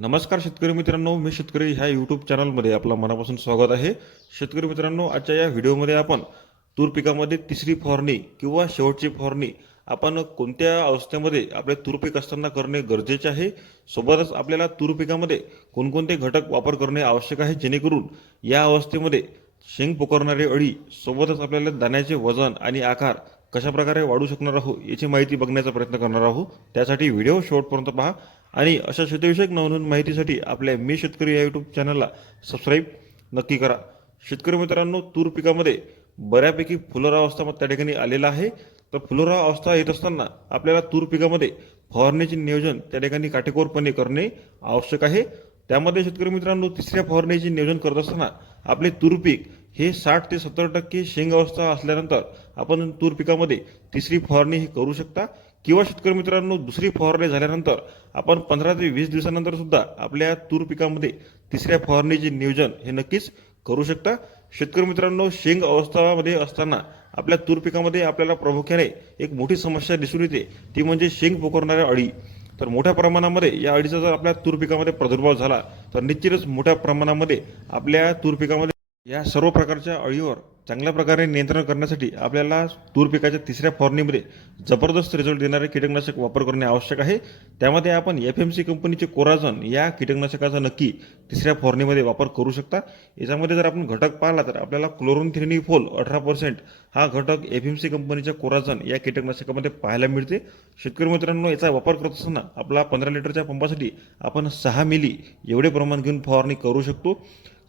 नमस्कार शेतकरी मित्रांनो मी शेतकरी ह्या यूट्यूब चॅनलमध्ये आपलं मनापासून स्वागत आहे. शेतकरी मित्रांनो आजच्या या व्हिडिओमध्ये आपण तूर पिकामध्ये तिसरी फवारणी किंवा शेवटची फवारणी आपण कोणत्या अवस्थेमध्ये आपले तूर पीक असताना करणे गरजेचे आहे? सोबतच आपल्याला तूर पिकामध्ये कोणकोणते घटक वापर करणे आवश्यक आहे? जेणेकरून या अवस्थेमध्ये शेंग पोकरणारी अळी सोबतच आपल्याला दाण्याचे वजन आणि आकार कशा प्रकारे वाढू शकणार आहोत याची माहिती बघण्याचा प्रयत्न करणार आहोत. त्यासाठी व्हिडिओ शेवटपर्यंत पहा. आणि अशा शेतीविषयक नवनवीन माहितीसाठी आपल्या मी शेतकरी या यूट्यूब चॅनलला सबस्क्राईब नक्की करा. शेतकरी मित्रांनो तूर पिकामध्ये बऱ्यापैकी फुलोरा अवस्था मग त्या ठिकाणी आलेला आहे. तर फुलोरा अवस्था येत असताना आपल्याला तूर पिकामध्ये फवारणीचे नियोजन त्या ठिकाणी काटेकोरपणे करणे आवश्यक आहे. त्यामध्ये शेतकरी मित्रांनो तिसऱ्या फवारणीचे नियोजन करत असताना आपले तूर पीक हे साठ ते सत्तर टक्के शेंग अवस्था असल्यानंतर आपण तूर पिकामध्ये तिसरी फवारणी ही करू शकता. किंवा शेतकरी मित्रांनो दुसरी फवारणी झाल्यानंतर आपण पंधरा ते वीस दिवसानंतर सुद्धा आपल्या तूर पिकामध्ये तिसऱ्या फवारणीचे नियोजन हे नक्कीच करू शकता. शेतकरी मित्रांनो शेंग अवस्थामध्ये असताना आपल्या तूर पिकामध्ये आपल्याला प्रामुख्याने एक मोठी समस्या दिसून येते. ती म्हणजे शेंग पोकरणाऱ्या अळी. तर मोठ्या प्रमाणामध्ये या अळीचा जर आपल्या तूर पिकामध्ये प्रादुर्भाव झाला तर निश्चितच मोठ्या प्रमाणामध्ये आपल्या तूर पिकामध्ये या सर्व प्रकारच्या अळीवर चांगल्या प्रकारे नियंत्रण करण्यासाठी आपल्याला तूर पिकाच्या तिसऱ्या फवारणीमध्ये जबरदस्त रिझल्ट देणारे कीटकनाशक वापर करणे आवश्यक आहे. त्यामध्ये आपण एफ एम सी कंपनीचे कोराझन या कीटकनाशकाचा नक्की तिसऱ्या फवारणीमध्ये वापर करू शकता. याच्यामध्ये जर आपण घटक पाहिला तर आपल्याला क्लोरोन फोल अठरा पर्सेंट हा घटक एफ एम सी कंपनीच्या कोराझन या कीटकनाशकामध्ये पाहायला मिळते. शेतकरी मित्रांनो याचा वापर करत असताना आपला पंधरा लिटरच्या पंपासाठी आपण सहा मिली एवढे प्रमाण घेऊन फवारणी करू शकतो.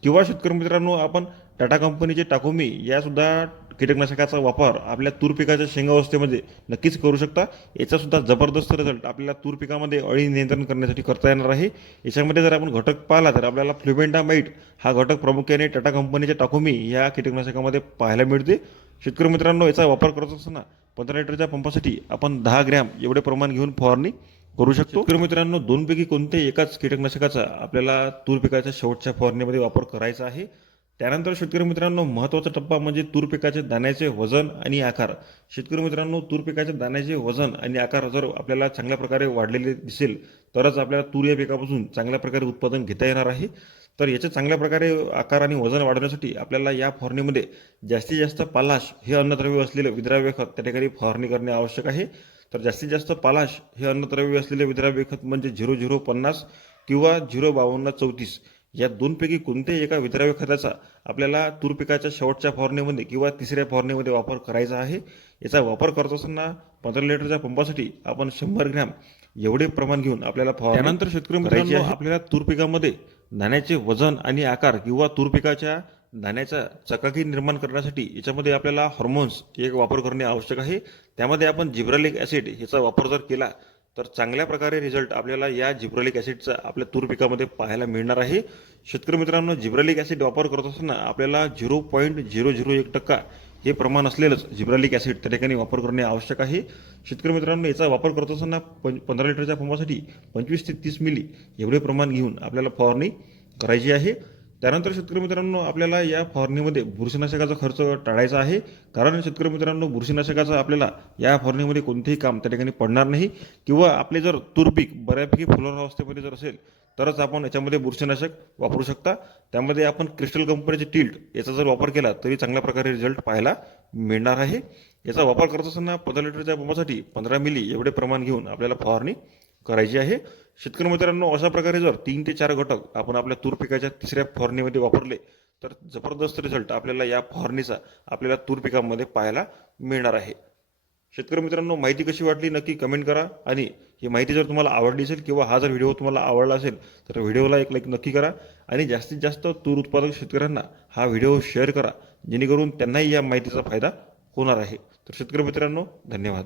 किंवा शेतकरी मित्रांनो आपण टाटा कंपनीचे टाकोमी यासुद्धा कीटकनाशकाचा वापर आपल्या तूर पिकाच्या शेंगा अवस्थेमध्ये नक्कीच करू शकता. याचासुद्धा जबरदस्त रिझल्ट आपल्याला तूर पिकामध्ये अळी नियंत्रण करण्यासाठी करता येणार आहे. याच्यामध्ये जर आपण घटक पाहिला तर आपल्याला फ्लुबेंडामाइट हा घटक प्रामुख्याने टाटा कंपनीच्या टाकोमी या कीटकनाशकामध्ये पाहायला मिळते. शेतकरी मित्रांनो याचा वापर करत असताना पंधरा लिटरच्या पंपासाठी आपण दहा ग्रॅम एवढे प्रमाण घेऊन फवारणी करू शकतो? शेतकरी मित्रांनो दोनपैकी कोणत्याही एकाच कीटकनाशकाचा आपल्याला तूर पिकाच्या शेवटच्या फवारणीमध्ये वापर करायचा आहे. त्यानंतर शेतकरी मित्रांनो महत्त्वाचा टप्पा म्हणजे तूर पिकाचे दाण्याचे वजन आणि आकार. शेतकरी मित्रांनो तूर पिकाच्या दाण्याचे वजन आणि आकार जर आपल्याला चांगल्या प्रकारे वाढलेले दिसेल तरच आपल्याला तूर या पिकापासून चांगल्या प्रकारे उत्पादन घेता येणार आहे. तर याचे चांगल्या प्रकारे आकार आणि वजन वाढवण्यासाठी आपल्याला या फवारणीमध्ये जास्तीत जास्त पालाश हे अन्नद्रव्य असलेले विद्राव्य खत त्या ठिकाणी फवारणी करणे आवश्यक आहे. तर जास्तीत जास्त पालाश हे अन्नद्रव्य असलेले विद्राव्य खत म्हणजे झिरो झिरो पन्नास किंवा झिरो बावन्न चौतीस. या दोनपैकी कोणत्याही एका विद्राव्य खताचा आपल्याला तूर पिकाच्या शेवटच्या फवारणीमध्ये किंवा तिसऱ्या फवारणीमध्ये वापर करायचा आहे. याचा वापर करत असताना पंधरा लिटरच्या पंपासाठी आपण शंभर ग्रॅम एवढे प्रमाण घेऊन आपल्याला त्यानंतर शेतकरी मित्रांनो आपल्याला तूर पिकामध्ये दाण्याचे वजन आणि आकार किंवा तूर पिकाच्या दाण्याचा चकाकी निर्माण करण्यासाठी याच्यामध्ये आपल्याला हॉर्मोन्स एक वापर करणे आवश्यक आहे. त्यामध्ये आपण जिब्रालिक ॲसिड ह्याचा वापर जर केला तर चांगल्या प्रकारे रिझल्ट आपल्याला या जिब्रालिक ॲसिडचा आपल्या तूर पिकामध्ये पाहायला मिळणार आहे. शेतकरी मित्रांनो जिब्रालिक ॲसिड वापर करत असताना आपल्याला झिरो पॉईंट झिरो झिरो एक टक्का हे प्रमाण असलेलंच जिब्रालिक ॲसिड त्या ठिकाणी वापर करणे आवश्यक आहे. शेतकरी मित्रांनो याचा वापर करत असताना पं पंधरा लिटरच्या पंपासाठी पंचवीस ते तीस मिली एवढे प्रमाण घेऊन आपल्याला फवारणी करायची आहे. त्यानंतर शेतकरी मित्रांनो आपल्याला या फवारणीमध्ये बुरशीनाशकाचा खर्च टाळायचा आहे. कारण शेतकरी मित्रांनो बुरशीनाशकाचं आपल्याला या फवारणीमध्ये कोणतेही काम त्या ठिकाणी पडणार नाही. किंवा आपले जर तूर पीक बऱ्यापैकी फुलवणार अवस्थेमध्ये जर असेल तरच आपण याच्यामध्ये बुरशीनाशक वापरू शकता. त्यामध्ये आपण क्रिस्टल कंपनीचे टिल्ट याचा जर वापर केला तरी चांगल्या प्रकारे रिझल्ट पाहायला मिळणार आहे. याचा वापर करत असताना पंधरा लिटरच्या पंपासाठी पंधरा मिली एवढे प्रमाण घेऊन आपल्याला फवारणी करायची आहे. शेतकरी मित्रांनो अशा प्रकारे जर तीन ते चार घटक आपण आपल्या तूर पिकाच्या तिसऱ्या फवारणीमध्ये वापरले तर जबरदस्त रिझल्ट आपल्याला या फवारणीचा आपल्याला तूर पिकामध्ये पाहायला मिळणार आहे. शेतकरी मित्रांनो माहिती कशी वाटली नक्की कमेंट करा आणि ही माहिती जर तुम्हाला आवडली असेल किंवा हा जर व्हिडिओ तुम्हाला आवडला असेल तर व्हिडिओला एक लाईक नक्की करा आणि जास्तीत जास्त तूर उत्पादक शेतकऱ्यांना हा व्हिडिओ शेअर करा जेणेकरून त्यांनाही या माहितीचा फायदा होणार आहे. तर शेतकरी मित्रांनो धन्यवाद.